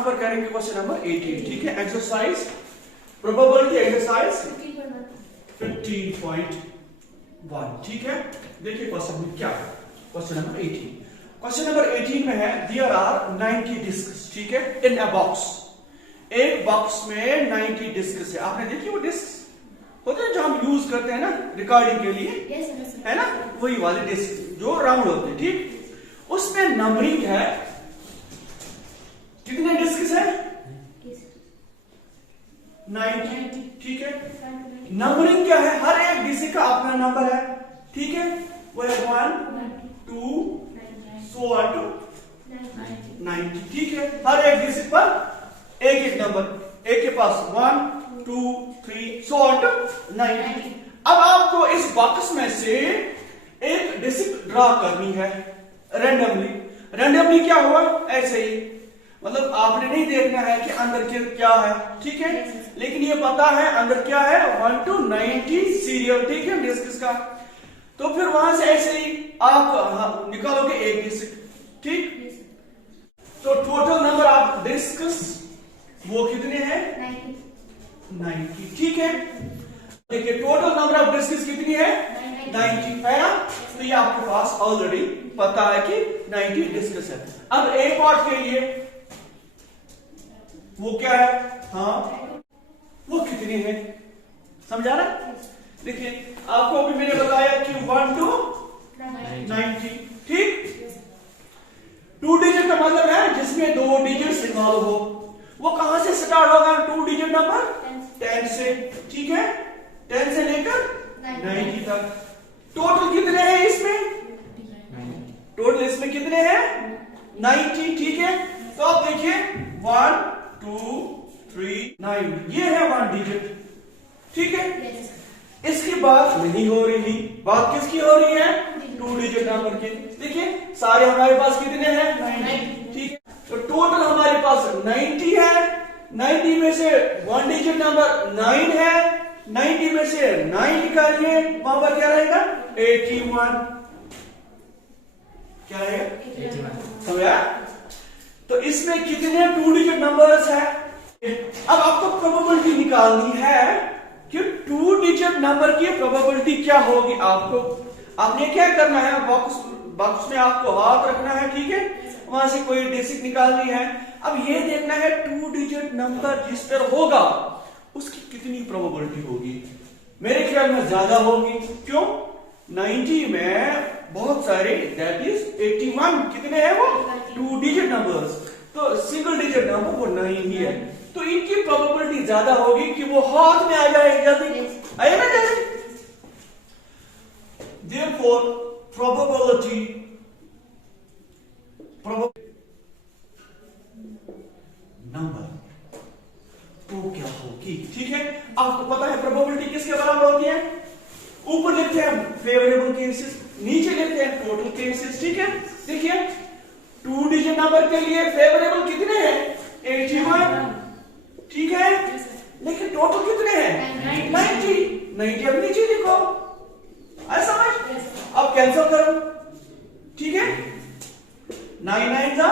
यहां पर करेंगे क्वेश्चन नंबर 18, ठीक है। एक्सरसाइज प्रोबेबिलिटी एक्सरसाइज 15.1, ठीक है। देखिए क्वेश्चन में क्या है, क्वेश्चन नंबर 18। क्वेश्चन नंबर 18 में है देयर आर 90 डिस्क्स, ठीक है, इन अ बॉक्स। एक बॉक्स में 90 डिस्क्स है। आपने देखी वो डिस्क होते हैं जो हम यूज करते हैं ना रिकॉर्डिंग के लिए, है ना, वही वाले डिस्क जो राउंड होते हैं, ठीक। उसमें नंबरिंग है, कितने डिस्क है? 90, ठीक है। नंबरिंग क्या है? हर एक डिस्क का अपना नंबर है, ठीक है। वो है 1 2 सो ऑन टू 90, ठीक है। हर एक डिस्क पर एक एक नंबर, एक के पास 1 2 3 सो ऑन टू 90। अब आपको इस बॉक्स में से एक डिस्क ड्रॉ करनी है रैंडमली। रैंडमली क्या हुआ? ऐसे ही, मतलब आपने नहीं देखना है कि अंदर क्या है, ठीक है, लेकिन ये पता है अंदर क्या है, 1 to 90 सीरियल, ठीक है, डिस्क का। तो फिर वहां से ऐसे ही आप निकालोगे एक डिस्क, ठीक। तो टोटल नंबर ऑफ डिस्क्स वो कितने हैं? 90, ठीक है। देखिए टोटल नंबर ऑफ डिस्क्स कितनी है? 90 है ना। तो ये आपके पास ऑलरेडी पता है कि 90 डिस्क्स है। अब ए पार्ट के लिए वो क्या है? हाँ, वो कितनी है? समझा ना? देखिए आपको अभी मैंने बताया कि 1 to 90, ठीक। 2 डिजिट का मतलब है जिसमें 2 डिजिट इन्वॉल्व हो। वो कहां से स्टार्ट होगा? 2 डिजिट नंबर 10 से, ठीक है, 10 से लेकर 90 तक। टोटल कितने हैं इसमें? टोटल इसमें कितने हैं? 90, ठीक है। तो आप देखिए 1 2 3 9, ये है 1 डिजिट, ठीक है। इसकी बात नहीं हो रही, बात किसकी हो रही है? 2 डिजिट नंबर की। देखिए सारे हमारे पास कितने हैं? 90, ठीक है। तो टोटल हमारे पास 90 है। 90 में से 1 डिजिट नंबर 9 है। 90 में से 9 निकालिए, वहां पर क्या रहेगा? 81, क्या रहेगा? 81, समझा? तो इसमें कितने 2 डिजिट नंबर्स है? अब आपको प्रोबेबिलिटी निकालनी है कि 2 डिजिट नंबर की प्रोबेबिलिटी क्या होगी। आपने क्या करना है? बॉक्स में आपको हाथ रखना है, ठीक है, वहां से कोई डिजिट निकालनी है। अब ये देखना है 2 डिजिट नंबर जिस पर होगा उसकी कितनी प्रोबेबिलिटी होगी। मेरे ख्याल में ज्यादा होगी। क्यों? 90 में बहुत सारे, दैट इज 81, कितने हैं वो? 2 डिजिट नंबर्स। तो सिंगल डिजिट नंबर वो 9 ही है। तो इनकी प्रोबेबिलिटी ज्यादा होगी कि वो हाथ में आ जाए जल्दी, आए ना जल्दी। Therefore probability नंबर तो क्या होगी, ठीक है। आपको पता है प्रोबेबिलिटी किसके बराबर होती है? ऊपर लिखते हैं फेवरेबल केसेस, नीचे लिखते हैं टोटल केसेस, ठीक है। देखिए 2 डिजिट नंबर के लिए फेवरेबल कितने हैं? 81, ठीक है, लेकिन टोटल कितने हैं? 90। 90 अब नीचे लिखो, ऐसा समझ। अब कैंसिल करो, ठीक है। 9 9 जा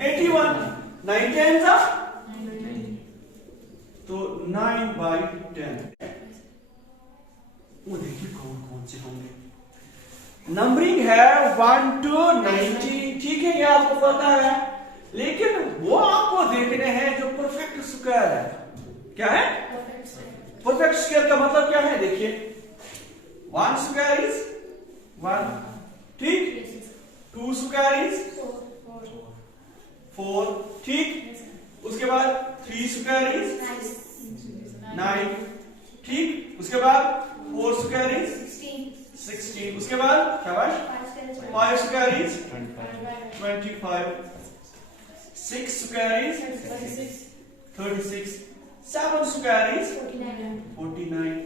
81, 9 10 जा, तो 9/10। वो देखिए कौन कौन से होंगे। नंबरिंग है 1 to 90, ठीक है, ये आपको पता है, लेकिन वो आपको देखने हैं जो परफेक्ट स्क्वायर है। क्या है? परफेक्ट स्क्वायर का मतलब क्या है? देखिए 1 स्क्वायर इज 1, ठीक, 2 स्क्वायर इज 4, ठीक, उसके बाद 3 स्क्वायर इज 9, ठीक, उसके बाद 4 स्क्वायर इज 16, उसके बाद शाबाश 5 square is 25, 6 square is 36, 7 square is 49,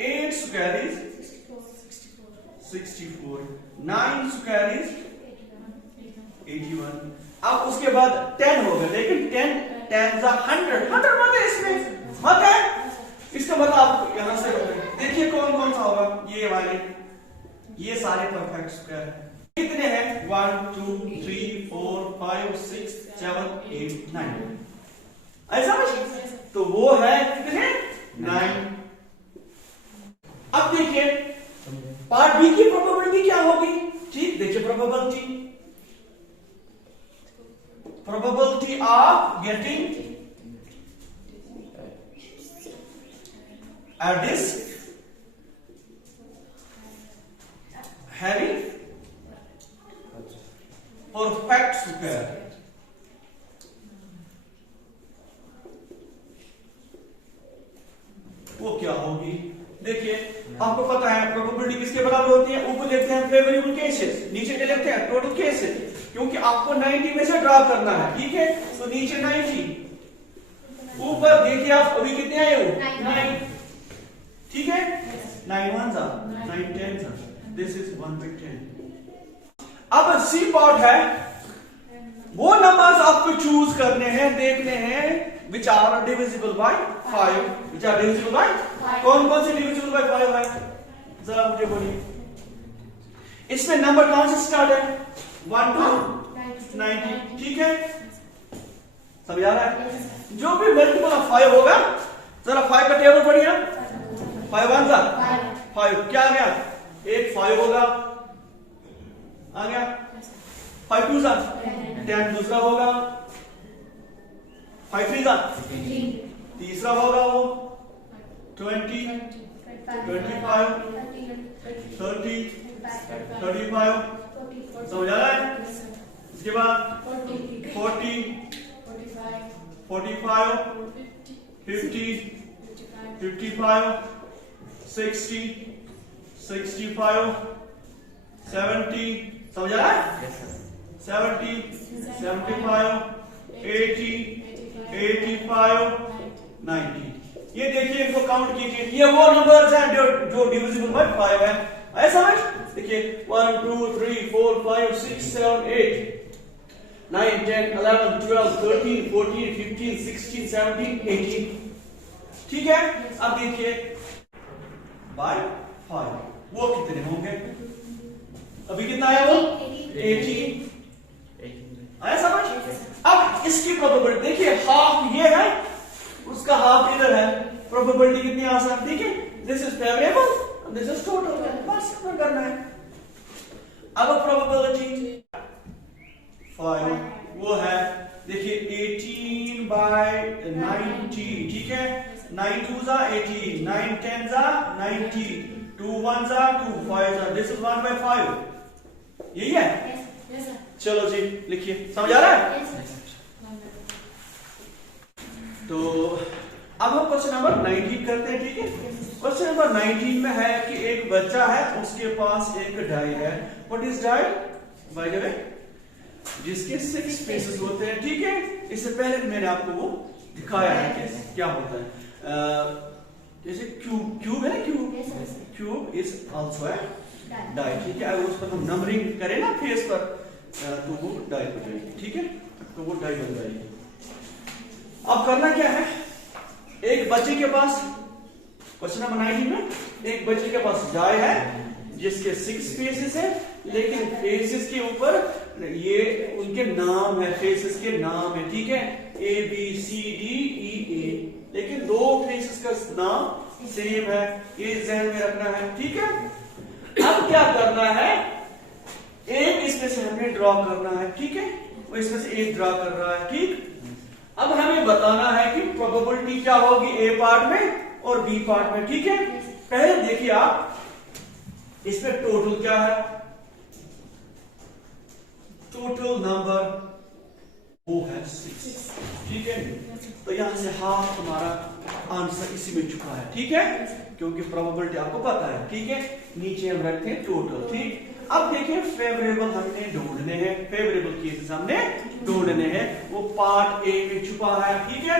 8 square is 64, 9 square is 81। अब उसके बाद 10 हो गए, लेकिन 10 जा 100 मत है इसमें, मत है। इसका मतलब आप यहां से देखिए कौन कौन सा होगा। ये वाले, ये सारे परफेक्ट स्क्वायर कितने हैं? 1 2 3 4 5 6 7 8 9। ऐसा तो वो है कितने 9। अब देखिए पार्ट बी की प्रोबेबिलिटी क्या होगी। ठीक, देखिए probability of getting a disk having perfect square। वो क्या होगी। देखिए आपको पता है प्रोबेबिलिटी किसके बराबर होती है। ऊपर लिखते हैं फेवरेबल केसेस, नीचे क्या लिखते हैं टोटल केसेस, क्योंकि आपको 90 में से ड्रा करना है। ठीक है, तो नीचे 90, ऊपर देखिए आप अभी कितने आए हो 9। ठीक है, 9 1s are 9 10s are, this is 1 by 10। अब सी पार्ट है, वो नंबर्स आपको चूज करने हैं, देखने हैं which are divisible by 5, which are divisible by, कौन कौन से divisible by 5 है जरा मुझे बोलिए। इसमें नंबर कौन से स्टार्ट है 1 to 90। ठीक है, सब याद है। जो भी मल्टीपल ऑफ 5 होगा, जरा 5 का टेबल पढ़िए। 5 1s are 5, क्या आ गया एक 5 होगा, आ गया 5 2s are 10, दूसरा होगा 5 3s are 15, तीसरा होगा वो 20 25 30 35, समझ आ रहा है। इसके बाद 40 45 50 55 60 65 70, समझ आ रहा है 70 75 80 85 90। ये देखिए इनको काउंट कीजिए, ये वो नंबर्स हैं जो डिविजिबल बाय 5 है। ऐसा समझ, देखिए 1 2 3 4 5 6 7 8 9 10 11 12 13 14 15 16 17 18। ठीक है, अब देखिए बाय 5 वो कितने होंगे। अभी कितना आया वो 18 आया समझ। अब इसकी प्रोबेबिलिटी देखिए, हाफ ये है, उसका हाफ इधर है। प्रोबेबिलिटी कितनी आसान। ठीक है, this is favourable, this is total, बस इतना करना है। अब प्रोबेबिलिटी 5 वो है, देखिए 18 by 90। ठीक है, 9 2s are 18, 9 10s are 90, 2 1s are 2, 5s are, this is 1 by 5। यही है। yes, sir। चलो जी लिखिए, समझ आ रहा है। yes, तो अब हम क्वेश्चन नंबर 19 करते हैं। ठीक है, क्वेश्चन नंबर 19 में है कि एक बच्चा है, उसके पास एक डाई है। What is die by the way, जिसके 6 पीसेस होते हैं। ठीक है, इससे पहले मैंने आपको वो दिखाया है कि क्या होता है। जैसे क्यूब है ना, क्यूब इज आल्सो है डाई। ठीक है, अगर उस पर हम नंबरिंग करें ना फेस पर, तो वो डाई हो जाएगी। ठीक है, तो वो डाई बन जाएगी। अब करना क्या है, एक बच्चे के पास, क्वेश्चन नंबर 19 में एक बच्चे के पास डाई है जिसके 6 फेसेस है, लेकिन फेसेस के ऊपर ये उनके नाम है, फेसेस के नाम है। ठीक है, A B C D E A, लेकिन 2 फेसेस का नाम सेम है, ये ध्यान में रखना है। ठीक है, अब क्या करना है, एक इसमें से हमें ड्रॉ करना है। ठीक है, वो इसमें से एक ड्रॉ कर रहा है। ठीक, अब हमें बताना है कि प्रोबेबिलिटी क्या होगी ए पार्ट में और बी पार्ट में। ठीक है, पहले देखिए आप, इसमें टोटल क्या है, टोटल नंबर वो है 6। ठीक है, तो यहां से हाफ हमारा आंसर इसी में चुका है। ठीक है, क्योंकि प्रोबेबिलिटी आपको पता है। ठीक है, नीचे हम रखते हैं टोटल। ठीक, अब देखिए फेवरेबल हमने ढूंढने हैं, फेवरेबल केसेस हमने ढूंढने हैं, वो पार्ट ए में छुपा है। ठीक है,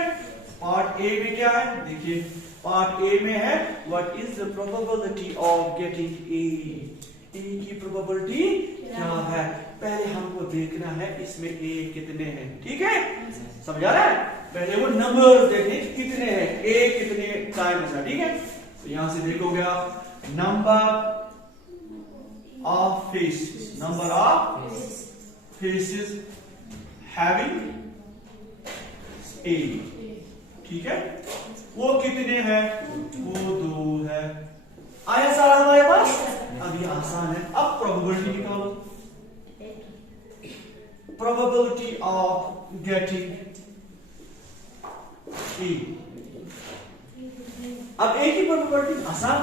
पार्ट ए में क्या है, देखिए पार्ट ए में है what is the probability of getting A. A की प्रोबेबिलिटी क्या है, पहले हमको देखना है इसमें ए कितने हैं। ठीक है, समझ आ रहा है, पहले वो नंबर देखने कितने हैं, ए कितने टाइम है। ठीक है, तो यहां से देखोगे आप number of faces, number of faces having a, ठीक है। वो कितने हैं? वो 2 है। आया सारा हमारे पास? अब ये आसान है। अब प्रोबेबिलिटी निकालो। प्रोबेबिलिटी ऑफ गेटिंग ए। अब ए की प्रोबेबिलिटी आसान,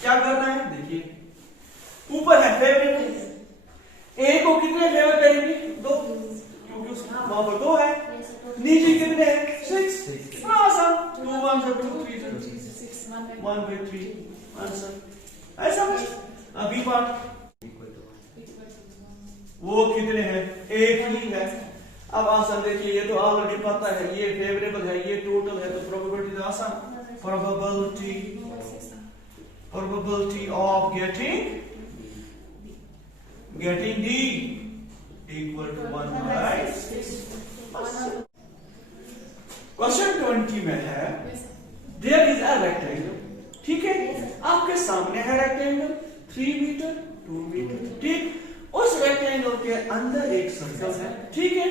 क्या करना है? देखिए ऊपर है फेवरेट, ए को कितने फेवर करेंगे? 2, क्योंकि उसका वहां पर 2 है। नीचे कितने हैं? 6। कितना आसान, 2 1 2 3 1/3 आंसर। ऐसा कुछ। अभी पार्ट वो कितने हैं? 1 ही है। अब आसान देखिए, ये तो ऑलरेडी पता है, ये फेवरेबल है, ये टोटल है, तो प्रोबेबिलिटी तो आसान। Probability of getting D equal to 1/6। Question 20 में है, there is a rectangle, ठीक है, आपके सामने है रेक्टेंगल 3 मीटर 2 मीटर, ठीक। उस रेक्टेंगल के अंदर एक सर्कल है, ठीक है,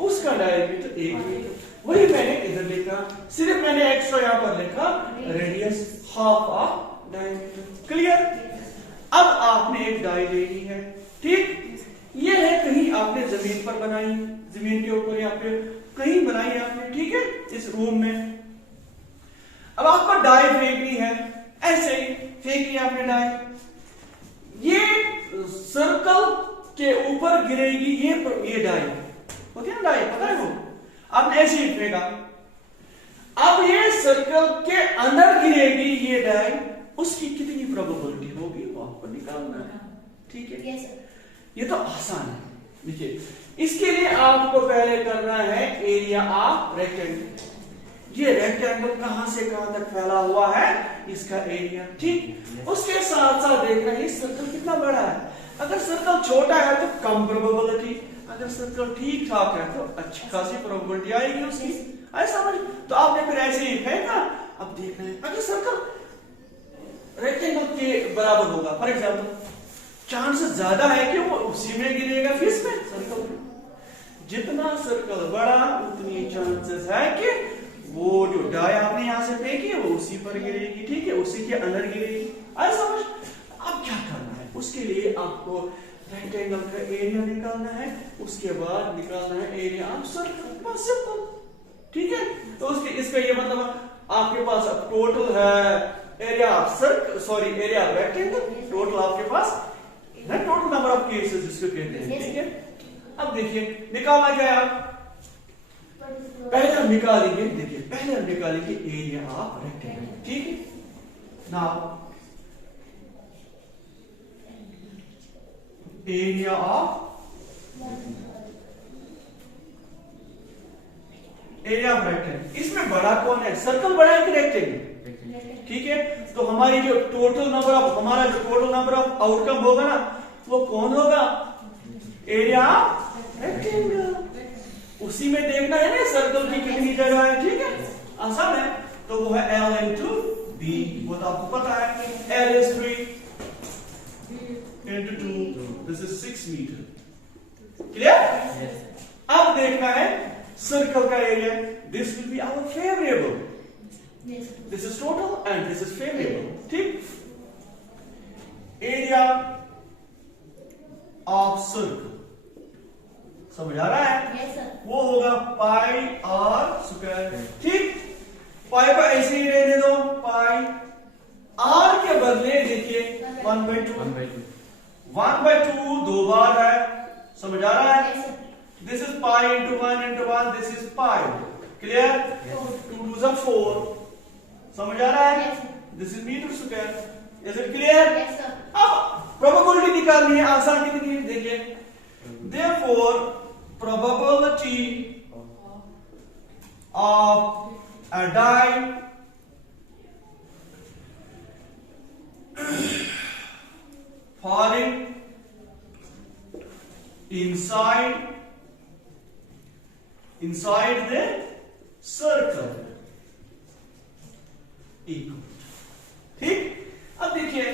उसका डायमीटर 1 मीटर। वही मैंने इधर लिखा, सिर्फ मैंने एक्स्ट्रा यहां पर लिखा radius half of diameter. Clear? अब आपने एक डाई लेनी है, ठीक। ये है कहीं आपने जमीन पर बनाई, जमीन के ऊपर या फिर कहीं बनाई आपने, ठीक है, इस रूम में। अब आपको डाई फेंकनी है, ऐसे ही फेंकी आपने डाई, ये सर्कल के ऊपर गिरेगी, ये डाई होती है ना, डाई पता है वो, आपने ऐसे ही फेंका। अब ये सर्कल के अंदर गिरेगी ये डाई, उसकी कितनी प्रोबेबिलिटी होगी वो आपको निकालना है, ठीक है। ये तो आसान है। देखिए, इसके लिए आपको पहले करना है एरिया ऑफ रेक्टेंगल। ये रेक्टेंगल कहां से कहां तक फैला हुआ है, इसका एरिया, ठीक। उसके साथ साथ देखना है सर्कल कितना बड़ा है। अगर सर्कल छोटा है तो कम प्रोबेबिलिटी, अगर सर्कल ठीक ठाक है तो अच्छी खासी प्रोबेबिलिटी आएगी उसकी। ऐसा समझ? तो आपने फिर ऐसे ही फेंका। अब देखना है अगर सर्कल रेक्टेंगल के बराबर होगा, फॉर एग्जाम्पल, चांसेस ज्यादा है कि वो उसी में गिरेगा, किस में? सर्कल में। जितना सर्कल बड़ा उतनी चांसेस है कि वो जो डाई आपने यहां से फेंकी वो उसी पर गिरेगी, ठीक है, उसी के अंदर गिरेगी। ऐसा समझ? अब क्या करना है, उसके लिए आपको रेक्टेंगल का एरिया निकालना है, उसके बाद निकालना है एरिया ऑफ सर्कल, बस सिंपल, ठीक है। तो उसके इसका ये मतलब आपके पास अब टोटल है area of circle, sorry area of rectangle, total आपके पास है, टोटल नंबर ऑफ केसेस जिसको कहते हैं, ठीक है। अब देखिए निकालना क्या है, पहले हम निकालेंगे, देखिए पहले हम निकालेंगे एरिया ऑफ रेक्टेंगल, ठीक है। नाउ एरिया ऑफ रेक्टेंगल, इसमें बड़ा कौन है? सर्कल बड़ा है कि रेक्टेंगल, ठीक है। तो हमारी जो टोटल नंबर ऑफ, हमारा जो टोटल नंबर ऑफ आउटकम होगा ना, वो कौन होगा? Area of rectangle. उसी में देखना है ना सर्कल की कितनी जगह है, ठीक है, आसान है। तो वो है L into B, वो तो आपको पता है, L is 3 into 2, this is 6 मीटर। क्लियर? अब देखना है सर्कल का area, this will be our favourable, this is total and this is favourable, ठीक। एरिया ऑफ सर्कल समझ आ रहा है? yes, वो होगा पाई आर स्क्वायर, ठीक। पाई को ऐसे ही रहने दो, पाई आर के बदले देखिए 1/2, 1/2 दो बार है, समझ आ रहा है? This is pi into 1, this is pi, clear? 2 2s are 4, समझ आ रहा है? This is metre square, is it clear? अब प्रोबेबिलिटी निकालनी है, आसान कितनी है देखिए, therefore probability of a die falling inside the circle equal, ठीक। अब देखिए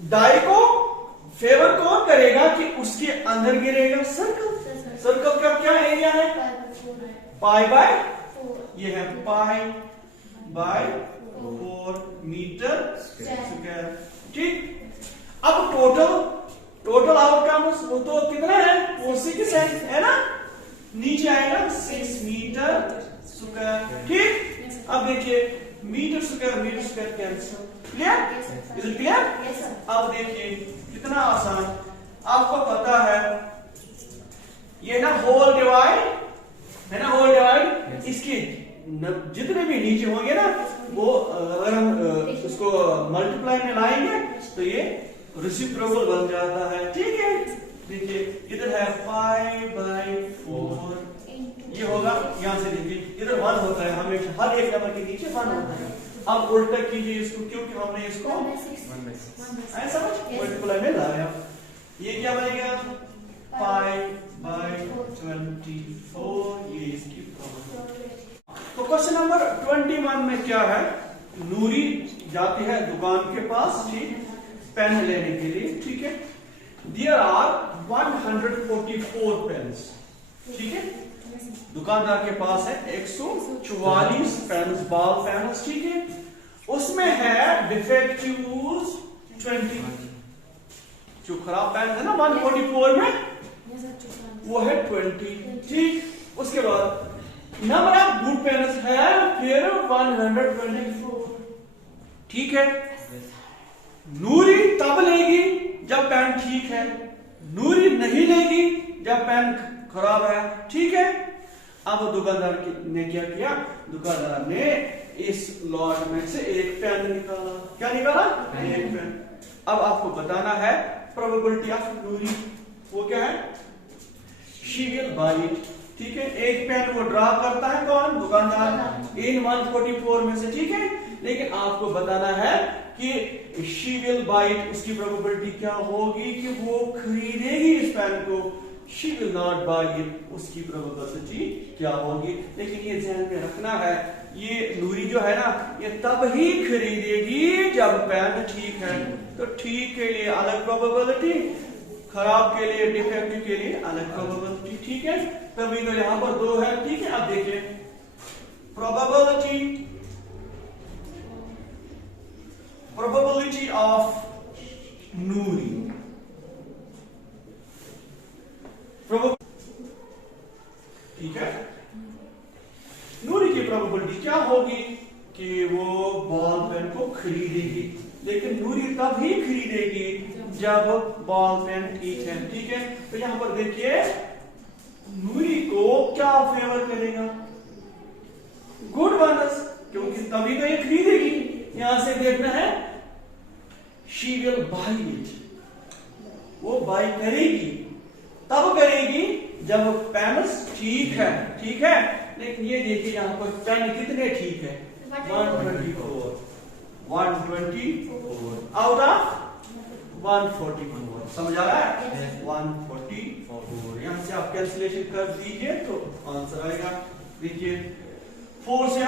डाई को फेवर कौन करेगा कि उसके अंदर गिरेगा? सर्कल। सर्कल का क्या एरिया है? पाई बाय, ये है पाई बाय 4 मीटर स्क्वायर। ठीक, अब टोटल आउटकम्स वो तो कितना है, 46 है ना, नीचे आएगा 6 मीटर स्क्वायर। ठीक, अब देखिए metre square cancel, clear, is it clear? अब देखिए कितना आसान, आपको पता है ये ना होल डिवाइड है ना, होल डिवाइड, इसके जितने भी नीचे होंगे ना वो अगर हम उसको मल्टीप्लाई में लाएंगे तो ये रेसिप्रोकल बन जाता है। ठीक है, देखिए इधर है 5/4, ये होगा, यहाँ से देखिए इधर 1 होता है हमेशा, हर एक नंबर के नीचे 1 होता है। अब उल्टा कीजिए इसको, क्योंकि हमने इसको ऐसा मल्टीप्लाई में लाया, ये क्या बनेगा 5/24, ये इसकी प्रॉब्लम। तो क्वेश्चन नंबर 21 में क्या है, नूरी जाती है दुकान के पास, ठीक, पेन लेने के लिए। ठीक है, देयर आर 144 पेन्स। ठीक है, दुकानदार के पास है 144 पेन्स, बॉल पेन्स। ठीक है, उसमें है डिफेक्टिव्स 20, जो खराब पेन है ना 144 में वो है 20। ठीक, उसके बाद नंबर ऑफ गुड पेन्स है फिर 124। ठीक है, नूरी तब लेगी जब पेन ठीक है, नूरी नहीं लेगी जब पेन खराब है। ठीक है, अब दुकानदार ने क्या किया, दुकानदार ने इस लॉट में से एक पेन निकाला। क्या निकाला? एक पेन। अब आपको बताना है प्रोबेबिलिटी ऑफ नूरी, वो क्या है, शी विल बाय इट। ठीक है, एक पेन वो ड्रा करता है, कौन, दुकानदार, इन 144 में से। ठीक है, लेकिन आपको बताना है कि शी विल बाय इट, उसकी प्रोबेबिलिटी क्या होगी कि वो खरीदेगी इस पेन को। She will not buy it, उसकी प्रोबेबिलिटी क्या होगी। लेकिन ये ध्यान में रखना है, ये नूरी जो है ना ये तब ही खरीदेगी जब पेन ठीक है। तो ठीक के लिए अलग प्रोबेबिलिटी, खराब के लिए, डिफेक्टिव के लिए अलग प्रोबेबिलिटी। ठीक है, तभी तो यहां पर 2 है। ठीक है, अब देखिए प्रोबेबिलिटी ऑफ नूरी, ठीक है, नूरी की प्रोबेबिलिटी क्या होगी कि वो बॉल पेन को खरीदेगी, लेकिन नूरी तब ही खरीदेगी जब बॉल पेन ठीक है। ठीक है, तो यहां पर देखिए नूरी को क्या फेवर करेगा, गुड वंस, क्योंकि तभी तो ये खरीदेगी। यहां से देखना है शी विल बाय इट, वो बाय करेगी, तब करेगी जब पेन ठीक है। ठीक है, लेकिन ये देखिए यहाँ पर पेन कितने ठीक है, 124 आउट ऑफ 144, समझ आ रहा है? 144, यहां से आप कैलकुलेशन कर दीजिए तो आंसर आएगा। देखिए 4 से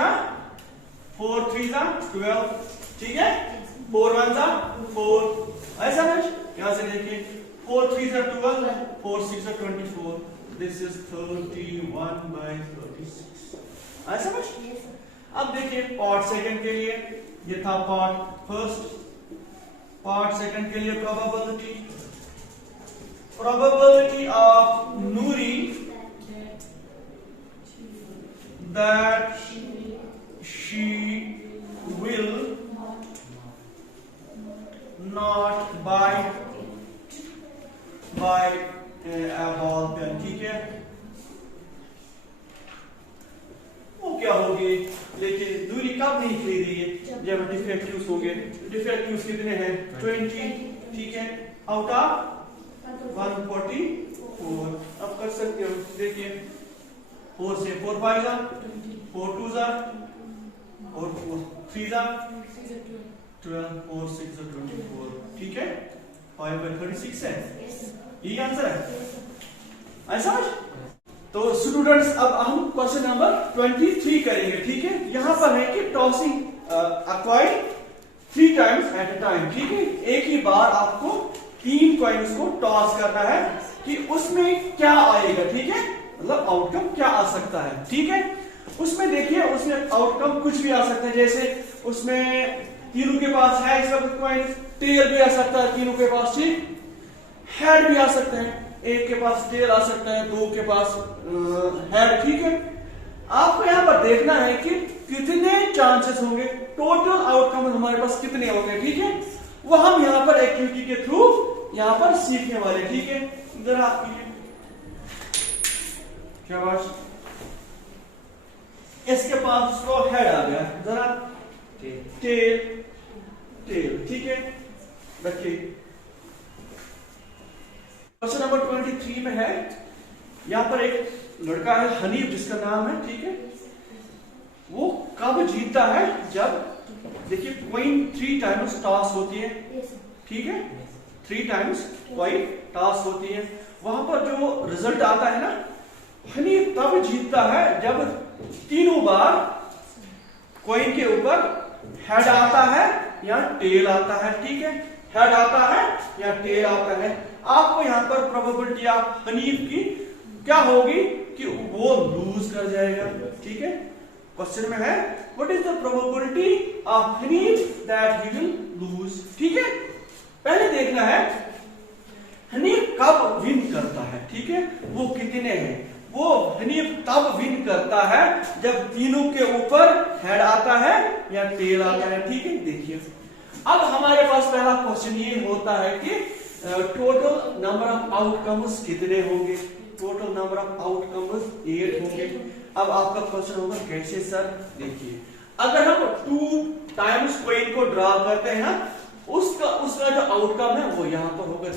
4 3 12, ठीक है, 4 1 4, ऐसा ना, यहां से देखिए 4 3 12, 4 6 24, दिस इज 31/36, ऐसा कुछ। अब देखिए पार्ट सेकंड के लिए, ये था पार्ट फर्स्ट, पार्ट सेकंड के लिए probability of Noori that she will not buy a ball pen। ठीक है, वो क्या होगी, लेकिन नूरी कब नहीं खरीदेगी, जब डिफेक्टिव्स होंगे। डिफेक्टिव्स कितने हैं, 20। ठीक है, आउट ऑफ 144। अब कर सकते हो, देखिए 4 से 4 5 4 2 और 3 12, 4 6 24। ठीक है, 5/36 है, यही आंसर है, ऐसा। तो स्टूडेंट्स अब हम क्वेश्चन नंबर 23 करेंगे। ठीक है, यहां पर है कि tossing a coin 3 times at a time. ठीक है, एक ही बार आपको 3 कॉइन्स को टॉस करना है कि उसमें क्या आएगा। ठीक है, मतलब आउटकम क्या आ सकता है, ठीक है। उसमें देखिए, उसमें आउटकम कुछ भी आ सकता है, जैसे उसमें तीनों के पास है इस वक्त कॉइन, टेल भी आ सकता है तीनों के पास, ठीक, हेड भी आ सकता है, एक के पास टेल आ सकता है, दो के पास हेड, ठीक है। आपको यहां पर देखना है कि कितने चांसेस होंगे, टोटल आउटकम हमारे पास कितने होंगे, ठीक है। वो हम यहां पर एक्टिविटी के थ्रू यहां पर सीखने वाले, ठीक है। इधर आपकी शाबाश, इसके पास उसको हेड आ गया, जरा टेल, टेल, ठीक है। रखिए, क्वेश्चन नंबर 23 में है, यहां पर एक लड़का है हनीफ जिसका नाम है, ठीक है। वो कब जीतता है, जब देखिए कॉइन 3 टाइम्स टॉस होती है, ठीक है, 3 टाइम्स कॉइन टॉस होती है, वहां पर जो रिजल्ट आता है ना, हनीफ तब जीतता है जब तीनों बार कॉइन के ऊपर हेड आता है या टेल आता है, ठीक है। हेड आता है या टेल आता है। आपको यहां पर प्रोबेबिलिटी ऑफ हनीफ की क्या होगी कि वो लूज कर जाएगा, ठीक है। क्वेश्चन में है what is the probability of Hanif that he will lose, ठीक है। पहले देखना है हनीफ कब विन करता है, ठीक है, वो कितने हैं। वो हनीफ तब विन करता है जब तीनों के ऊपर हेड आता है या टेल आता है, ठीक है। देखिए, अब हमारे पास पहला क्वेश्चन ये होता है कि टोटल नंबर ऑफ आउटकम्स कितने होंगे। टोटल नंबर ऑफ आउटकम्स 8 होंगे। अब आपका क्वेश्चन होगा कैसे सर, देखिए, अगर हम 2 टाइम्स कॉइन को ड्रा करते हैं ना, उसका जो आउटकम है वो यहां पर होगा।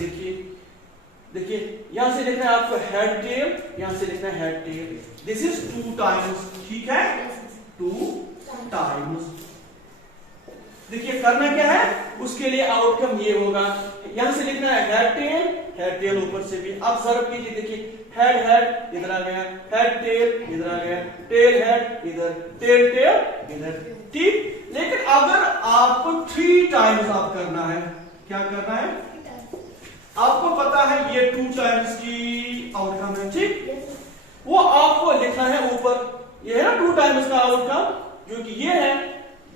देखिए यहां से लिखना है आपको हेड टेल, यहां से लिखना है head tail, this is 2 times, ठीक है, 2 टाइम्स। देखिए करना क्या है, उसके लिए आउटकम ये होगा, यहां से लिखना है हेड टेल ऊपर से भी। अब सर्व कीजिए, देखिए हेड इधर आ गया, हेड टेल इधर आ गया, टेल हेड इधर, टेल टेल इधर, ठीक। लेकिन अगर आपको 3 टाइम्स आप करना है, क्या करना है, आपको पता है ये 2 टाइम्स की आउटकम है, ठीक, वो आपको लिखना है ऊपर, ये है ना 2 टाइम्स का आउटकम, जो कि ये है,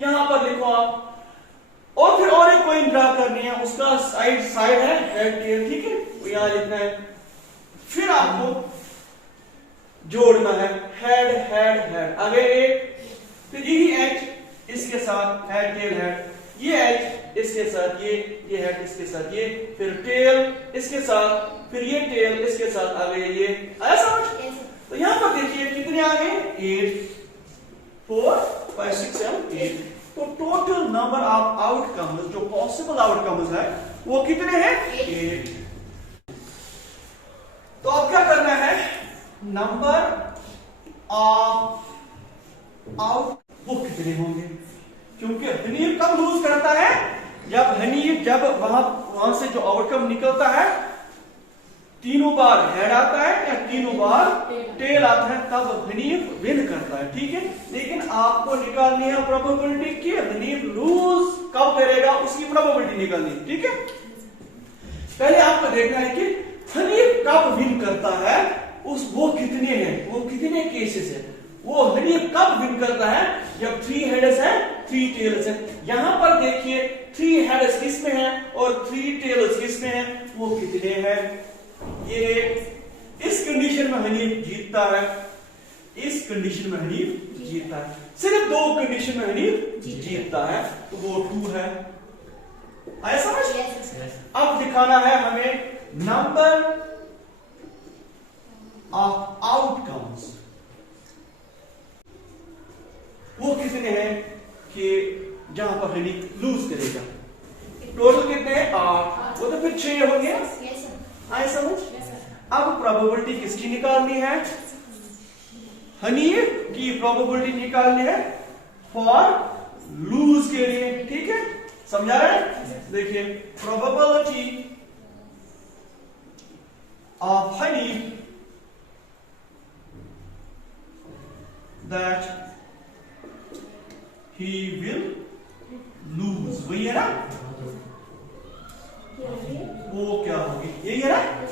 यहां पर लिखो आप। और फिर और एक कॉइन ड्रा करनी है, उसका साइड है हेड टेल, ठीक है, वो यहां लिखना है। फिर आपको जोड़ना है हेड हेड हेड, आगे एक, फिर यही एच इसके साथ हेड टेल हेड, ये एच इसके साथ ये हेड इसके साथ ये, फिर टेल इसके साथ, फिर ये टेल इसके साथ, आगे ये, आया समझ। तो यहां पर देखिए कितने आ गए, 8, 4, 5, 6, 7, 8। तो टोटल नंबर ऑफ आउटकम्स, जो पॉसिबल आउटकम्स है वो कितने हैं, 8। तो अब क्या करना है, नंबर ऑफ आउट वो कितने होंगे, क्योंकि हनीफ कब लूज करता है, जब वहां से जो आउटकम निकलता है, तीनों बार हेड आता है या तीनों बार टेल आता है, तब हनीफ विन करता है, ठीक है। लेकिन आपको निकालनी है प्रोबेबिलिटी की हनीफ लूज कब करेगा, उसकी प्रोबेबिलिटी निकालनी, ठीक है। पहले आपको देखना है कि हनीफ कब विन करता है, वो कितने हैं, वो कितने केसेस है। वो हनीफ कब विन करता है, जब 3 हेड्स है 3 टेल्स है। यहां पर देखिए 3 हेड्स किस में है और 3 टेल्स किस में है, वो कितने हैं। ये इस कंडीशन में हनीफ जीतता है, इस कंडीशन में हनीफ जीतता है, सिर्फ 2 कंडीशन में हनीफ जीतता है, तो वो 2 है, आया समझ। अब दिखाना है हमें नंबर ऑफ आउटकम्स, वो कितने हैं कि जहां पर हनीफ लूज करेगा। टोटल कितने हैं, 8, वो तो फिर 6 हो गया, आए समझ। अब प्रोबेबिलिटी किसकी निकालनी है, हनीफ की प्रोबेबिलिटी निकालनी है फॉर लूज के लिए, ठीक है, समझा रहे हैं। देखिए probability of Hanif that he will lose, वही है ना, वो क्या होगी, यही है ना।